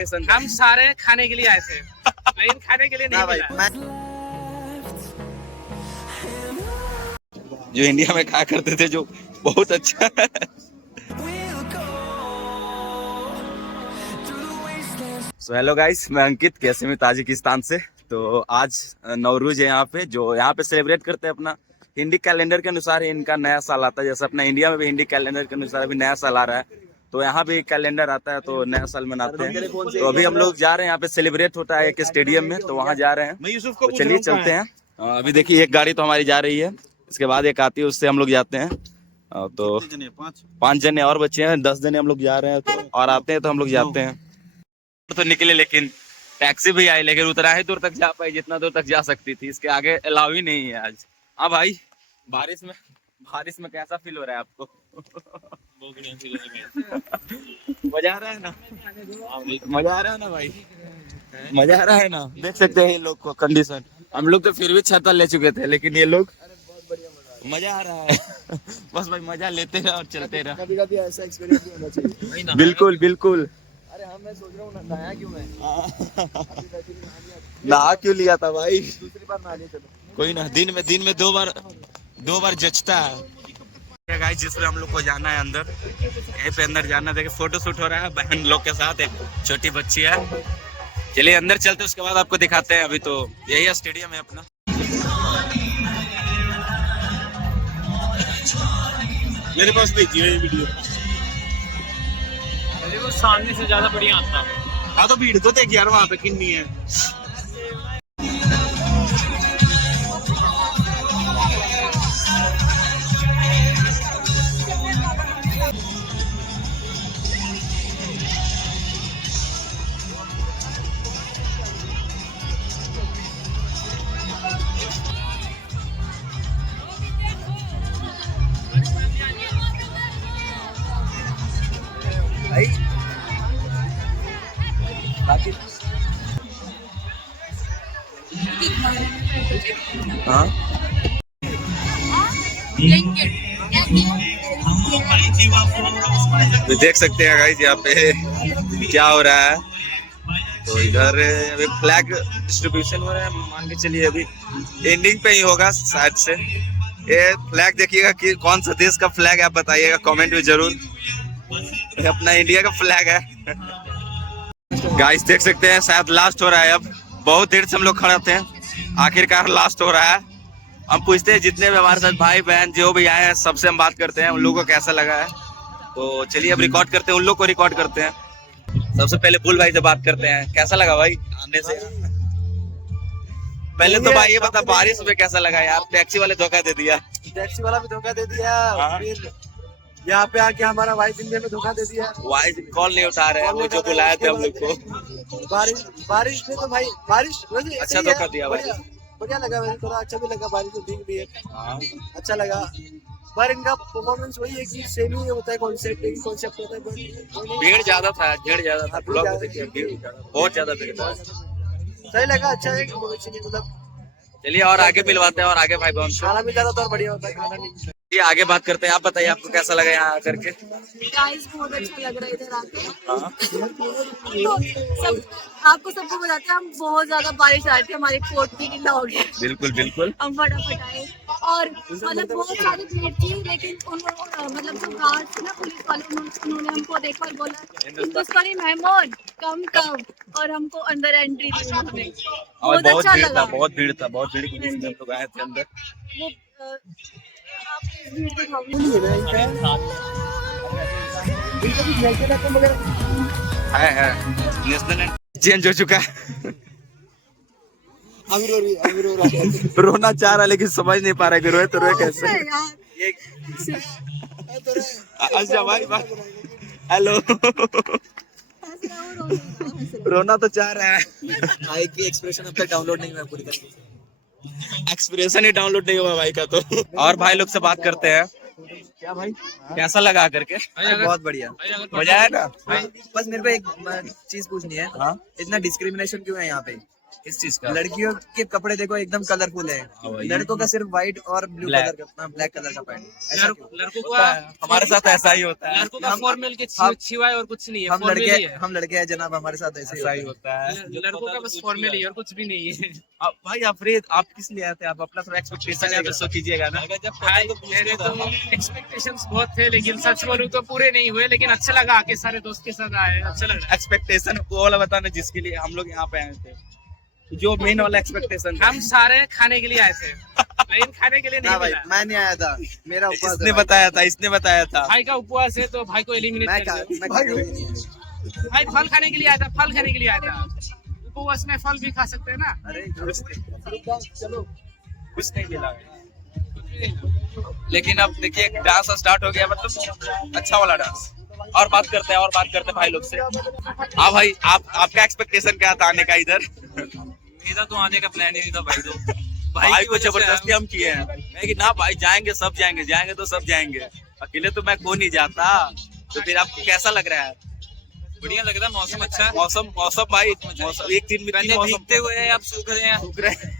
हम सारे खाने के लिए आए थे, लेकिन खाने के लिए नहीं मिला। जो इंडिया में खाया करते थे, जो बहुत अच्छा है। सो हेलो गाइस, मैं अंकित कैसे ताजिकिस्तान से। तो आज नवरोज है यहाँ पे, जो यहाँ पे सेलिब्रेट करते हैं अपना हिंदी कैलेंडर के अनुसार ही इनका नया साल आता है। जैसे अपना इंडिया में भी हिंदी कैलेंडर के अनुसार अभी नया साल आ रहा है, तो यहाँ भी कैलेंडर आता है, तो नया साल मनाते हैं। तो अभी हम लोग जा रहे हैं, यहाँ पे सेलिब्रेट होता है एक स्टेडियम में, तो वहाँ जा रहे हैं। तो चलिए चलते हैं। अभी देखिए एक गाड़ी तो हमारी जा रही है, इसके बाद एक आती है, उससे हम लोग जाते हैं। तो 5 जने और बच्चे हैं, 10 जने हम लोग जा रहे हैं। तो और आते हैं तो हम लोग जाते हैं। तो निकले, लेकिन टैक्सी भी आई, लेकिन उतना ही दूर तक जा पाई जितना दूर तक जा सकती थी, इसके आगे अलाउ ही नहीं है आज। हाँ भाई, बारिश में कैसा फील हो रहा है आपको? मजा आ रहा है ना? मजा आ रहा है ना भाई? मजा आ रहा है ना? देख सकते हैं ये लोग को कंडीशन। हम लोग तो फिर भी छाता ले चुके थे, लेकिन ये लोग मजा आ रहा है। बस भाई मजा लेते रहो और चलते रहो। कभी कभी ऐसा एक्सपीरियंस भी होना चाहिए। बिल्कुल बिल्कुल। अरे हाँ, मैं सोच रहा हूँ नहाया क्यों मैं? नहा क्यों लिया था भाई? दूसरी बार नहा लिया। चलो कोई ना, दिन में दो बार जचता है। गाइस, जिसमें हम लोग को जाना है अंदर, यहीं पे अंदर जाना। देखिए फोटो शूट हो रहा है बहन लोग के साथ, एक छोटी बच्ची है। चलिए अंदर चलते, उसके बाद आपको दिखाते हैं। अभी तो यही स्टेडियम है अपना। मेरे पास भेजी है वीडियो। वो सामने से ज्यादा बढ़िया आता। हाँ तो भीड़ तो देख यार वहाँ पे कितनी है। भाई हाँ, तो देख सकते हैं गाइस यहाँ पे क्या हो रहा है। तो इधर अभी फ्लैग डिस्ट्रीब्यूशन हो रहा है, मान के चलिए अभी एंडिंग पे ही होगा शायद से। ये फ्लैग देखिएगा कि कौन सा देश का फ्लैग है, आप बताइएगा कमेंट में जरूर। ये अपना इंडिया का फ्लैग है। गाइस देख सकते हैं शायद लास्ट हो रहा है। अब बहुत देर से हम लोग खड़े थे, आखिरकार लास्ट हो रहा है। हम पूछते हैं जितने भी हमारे साथ भाई बहन जो भी आए हैं, सबसे हम बात करते हैं उन लोगों को कैसा लगा है। तो चलिए अब रिकॉर्ड करते हैं, उन लोग को रिकॉर्ड करते हैं। सबसे पहले बुल भाई से बात करते हैं, कैसा लगा भाई आने से? पहले तो भाई ये बता, बारिश में कैसा लगा यार? टैक्सी वाले धोखा दे दिया। टैक्सी वाला भी धोखा दे दिया। हाँ। फिर यहाँ पे आके हमारा वाइस इंडिया में धोखा दे दिया। वाइस कॉल नहीं उठा रहे हैं, वो जो बुलाए थे हम लोग को। बारिश में तो भाई बारिश वैसे अच्छा सही है, धोखा दिया भाई। बढ़िया लगा, वैसे थोड़ा अच्छा भी लगा। बारिश में भीग भी है, हाँ। अच्छा लगा। पर इनका परफॉर्मेंस वही है कि सेम ही होता है, कॉन्सेप्ट होता है। भीड़ ज्यादा था, ब्लॉग में देखिए भीड़ बहुत ज्यादा भीड़ था। सही लगा, अच्छा है मतलब। चलिए और आगे मिलवाते हैं, और आगे भाई बहन खाना भी ज्यादा तो और बढ़िया होता है, खाना नहीं। ये आगे बात करते हैं। आप बताइए आपको कैसा लगा यहाँ आकर के? गाइस बहुत अच्छा लग रहा है इधर आके। हाँ। तो आपको सबको बताते हैं, हम बहुत ज्यादा बारिश आ रही थी, हमारे कोट भी गिला हो गया। बिल्कुल बिल्कुल। हम फटाफट आए और मतलब बहुत सारी भीड़ थी, लेकिन मतलब जो गार्ड थे ना, पुलिस वाले, उन्होंने हमको देखा और बोला हिंदुस्तानी मेहमान कम, और हमको अंदर एंट्री दी उन्होंने। और बहुत अच्छा भीड़ था, लगा। बहुत भीड़ की वजह से हम लोग आए थे अंदर। वो आप इस भीड़ दिखाओगे। है नेशनल चेंज हो चुका है। अभी रो रही है। रोना चाह रहा है, लेकिन समझ नहीं पा रहा कि रोए तो रोए कैसे। अच्छा भाई हेलो। रोना तो चाह रहा है। भाई की एक्सप्रेशन अब तक डाउनलोड नहीं हुआ पूरी तरह से। एक्सप्रेशन ही डाउनलोड नहीं हुआ भाई का तो। और भाई लोग से बात करते हैं। क्या भाई, कैसा लगा करके? बहुत बढ़िया, मजा आया ना? बस मेरे को एक चीज पूछनी है। हाँ? इतना डिस्क्रिमिनेशन क्यों है यहाँ पे? किस चीज का? लड़कियों के कपड़े देखो एकदम कलरफुल है, भाई। लड़कों का सिर्फ व्हाइट और ब्लू Black। कलर का, ब्लैक कलर का पैंट। ऐसा क्यों? लड़कों होता है, का हमारे साथ ऐसा ही होता है। लड़कों का फॉर्मल के हम- छिवाए और कुछ नहीं है, हम फॉर्मल ही है। लड़के हैं जनाब, हमारे साथ ऐसे ही ऐसा ही होता है। होता है। लड़कों का बस फॉर्मल ही है और कुछ भी नहीं है। अब भाई अफरीद, आप किस लिए आए थे? आप अपना थोड़ा एक्सपेक्टेशन है तो सो कीजिएगा ना। भाई मेरे तो एक्सपेक्टेशंस बहुत थे, लेकिन सच बोलूं तो पूरे नहीं हुए, लेकिन अच्छा लगा आके सारे दोस्त के साथ आए, अच्छा लग रहा है। एक्सपेक्टेशन वो वाला बताना जिसके लिए हम लोग यहाँ पे आए थे, जो मेन वाला एक्सपेक्टेशन था। हम सारे खाने के लिए आए थे, लेकिन खाने के लिए ना नहीं भाई, मिला। मैं नहीं आया था, मेरा उपवास इसने है। बताया था, इसने बताया था। भाई का उपवास है तो भाई को एलिमिनेट मैं कर दो। मैं नहीं आया। भाई फल खाने के लिए आया था, फल खाने के लिए आया था। उपवास में फल भी खा सकते हैं ना। अरे चलो कुछ नहीं मिला, लेकिन अब देखिए डांस स्टार्ट हो गया, मतलब अच्छा वाला डांस। और बात करते हैं भाई लोग से। हाँ भाई, आपका एक्सपेक्टेशन क्या था आने का इधर? मेरा तो आने का प्लान ही नहीं था भाई, तो भाई को जबरदस्ती हम किए हैं। मैं कि ना भाई जाएंगे, सब जाएंगे तो सब जाएंगे, अकेले तो मैं को नहीं जाता। तो फिर आपको कैसा लग रहा है? बढ़िया लग रहा है, मौसम अच्छा है। मौसम भाई, मौसम एक दिन में पहले मौसम भीगते हुए हैं, अब सूख रहे हैं। सूख रहे हैं।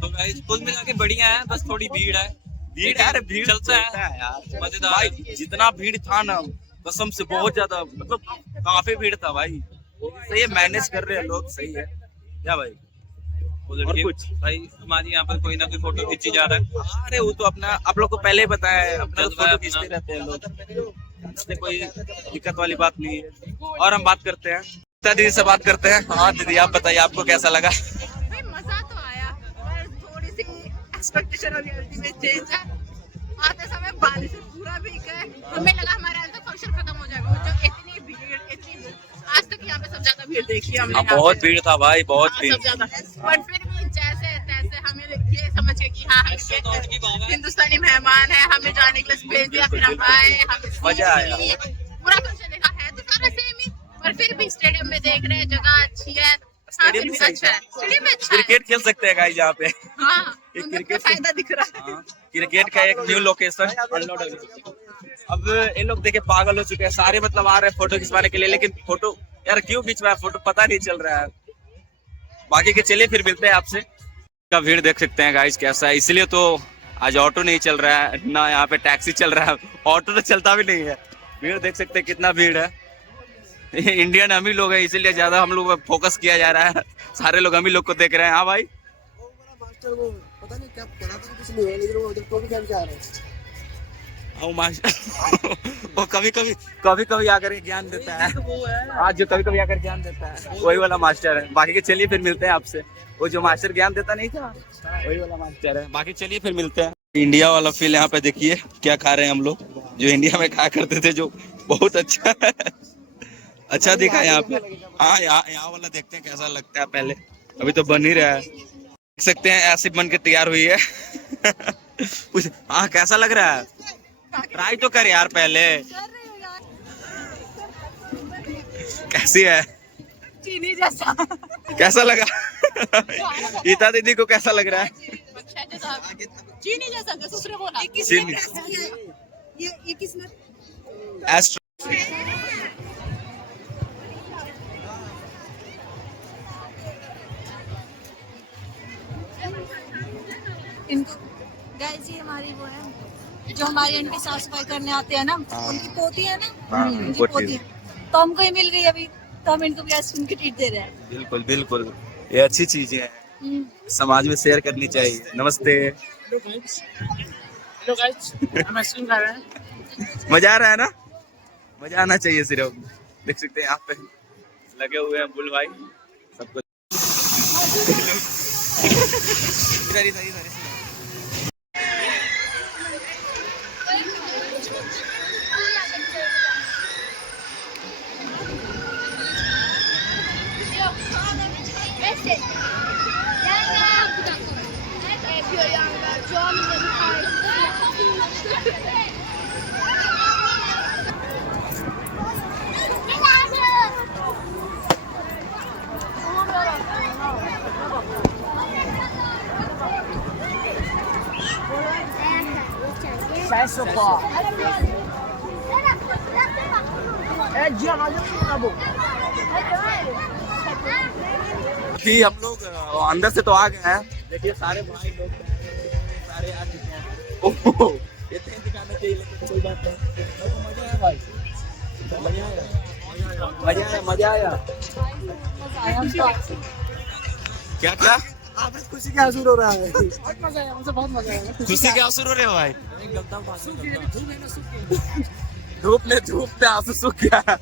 तो गाइस कुल मिला के बढ़िया है, बस थोड़ी भीड़ है। भीड़ यार, भीड़ चलता है यार, मजेदार भाई है। जितना भीड़ था ना, कसम से बहुत ज्यादा, मतलब काफी भीड़ था भाई। सही है, मैनेज कर रहे हैं लोग, सही है क्या भाई? और कुछ भाई हमारे यहाँ पर कोई ना कोई फोटो खींची जा रहा है। अरे वो तो अपना आप लोग को पहले ही बताया है, अपना तो जज्बा है फोटो अपना। खींचते रहते हैं लोग, इसमें कोई दिक्कत वाली बात नहीं है। और हम बात करते हैं दीदी से, बात करते हैं। हाँ दीदी, आप बताइए आपको कैसा लगा? भाई मजा तो आया, पर थोड़ी सी एक्सपेक्टेशन और रियलिटी में चेंज है। आते समय बारिश से पूरा भीग गए, हमें लगा हमारा आज तक फंक्शन खत्म हो जाएगा। और जब इतनी भीड़ आज तक यहाँ पे सब ज्यादा भीड़ देखी है हमने। हाँ, यहाँ बहुत पे। भीड़ था भाई, बहुत हाँ, भीड़। सब ज्यादा, पर फिर भी जैसे तैसे हमें ये समझ के कि हाँ हम हिंदुस्तानी मेहमान है, हमें जाने के लिए स्पेस दिया, फिर हम आए, हमें मजा आया। पूरा फंक्शन देखा है तो सारा सेम ही, पर फिर भी स्टेडियम में देख रहे हैं, जगह अच्छी है। हाँ, फिर भी अच्छा है, स्टेडियम में अच्छा है। क्रिकेट खेल सकते हैं गाइस यहाँ पे। हाँ, एक उनको क्रिकेट फायदा दिख रहा है। हाँ, क्रिकेट का एक न्यू लोकेशन अनलॉक है। अब ये लोग देखे पागल हो चुके हैं सारे, मतलब आ रहे हैं फोटो खिंचवाने के लिए, लेकिन फोटो यार क्यों खिंचवा है, फोटो पता नहीं चल रहा है। बाकी के चलिए फिर मिलते हैं आपसे। का भीड़ देख सकते हैं गाइस कैसा है, इसलिए तो आज ऑटो नहीं चल रहा है ना, यहाँ पे टैक्सी चल रहा है, ऑटो तो चलता भी नहीं है। भीड़ देख सकते हैं कितना भीड़ है। इंडियन हम ही लोग हैं, इसीलिए ज्यादा हम लोग फोकस किया जा रहा है, सारे लोग हम ही लोग को देख रहे हैं। हाँ भाई, वो बड़ा मास्टर, वो पता नहीं क्या पढ़ाता है, कुछ नहीं है, लेकिन वो उधर टोपी पहन के आ रहा है। वो मास्टर वो कभी कभी आकर के ज्ञान देता है। आज जो कभी कभी आकर ज्ञान देता है वही वाला मास्टर है। बाकी के चलिए फिर मिलते हैं आपसे। वो जो मास्टर ज्ञान देता नहीं था, वही वाला मास्टर है। बाकी चलिए फिर मिलते हैं। इंडिया वाला फील यहाँ पे देखिए क्या खा रहे हैं हम लोग, जो इंडिया में खाया करते थे, जो बहुत अच्छा है। अच्छा दिखा है यहाँ पे। हाँ, यहाँ वाला देखते हैं कैसा लगता है। पहले अभी तो बन ही रहा है, देख सकते हैं ऐसे बन के तैयार हुई है। कुछ हाँ, कैसा लग रहा है? ट्राई तो कर यार पहले, कैसी है? चीनी जैसा। कैसा लगा? गीता दीदी को कैसा लग रहा है? चीनी जैसा, दूसरे बोला। चीनी। ये किसने? एस्ट्रो इनको गाइस, ये हमारी वो है जो हमारी आंटी साफ सफाई करने आते हैं ना, उनकी पोती है ना, हाँ, उनकी पोती। पोती। तो हमको ही मिल गई अभी, तो हम इनको भी आइसक्रीम की ट्रीट दे रहे हैं। बिल्कुल बिल्कुल, ये अच्छी चीज है, समाज में शेयर करनी चाहिए। नमस्ते। हेलो गाइस, हम आइसक्रीम खा रहे हैं। मजा आ रहा है ना? मजा आना चाहिए सिर्फ। देख सकते हैं यहाँ पे लगे हुए हैं बुल भाई, सबको। इधर इधर इधर। अभी हम लोग अंदर से तो आ गए हैं, देखिए सारे भाई लोग सारे आ चुके हैं। ओहो ये तो दिखाना चाहिए लेकिन कोई बात नहीं। मजा आया भाई, मजा आया, मजा आया, मजा आया। क्या क्या आप खुशी के आंसू रो रहा है। बहुत मजा आया, मुझे बहुत मजा आया। खुशी के आंसू रो रहे हो भाई? धूप में आंसू सूख गया,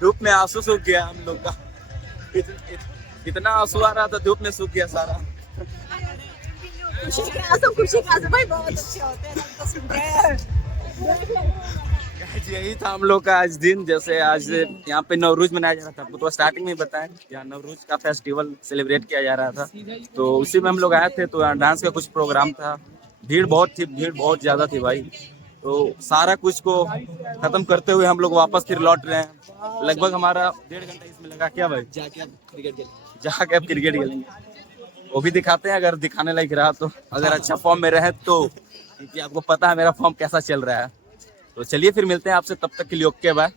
धूप में आंसू सूख गया हम लोग का। इतना आंसू आ रहा था, धूप में सूख गया सारा। खुशी का आंसू भाई बहुत अच्छे होते हैं, हम तो सुन रहे हैं। Guys, यही था हम लोग का आज दिन। जैसे आज यहाँ पे नवरोज मनाया जा रहा था, आपको तो स्टार्टिंग में बताएं, यहाँ नवरोज का फेस्टिवल सेलिब्रेट किया जा रहा था, तो उसी में हम लोग आए थे। तो यहाँ डांस का कुछ प्रोग्राम था, भीड़ बहुत थी, भीड़ बहुत ज्यादा थी भाई। तो सारा कुछ को खत्म करते हुए हम लोग वापस फिर लौट रहे हैं। लगभग हमारा 1.5 घंटा इसमें लगा। क्या भाई? जाके अब क्रिकेट खेलेंगे, वो भी दिखाते हैं अगर दिखाने लायक रहा तो, अगर अच्छा फॉर्म में रहे तो, क्योंकि आपको पता है मेरा फॉर्म कैसा चल रहा है। तो चलिए फिर मिलते हैं आपसे, तब तक के लिए ओके बाय।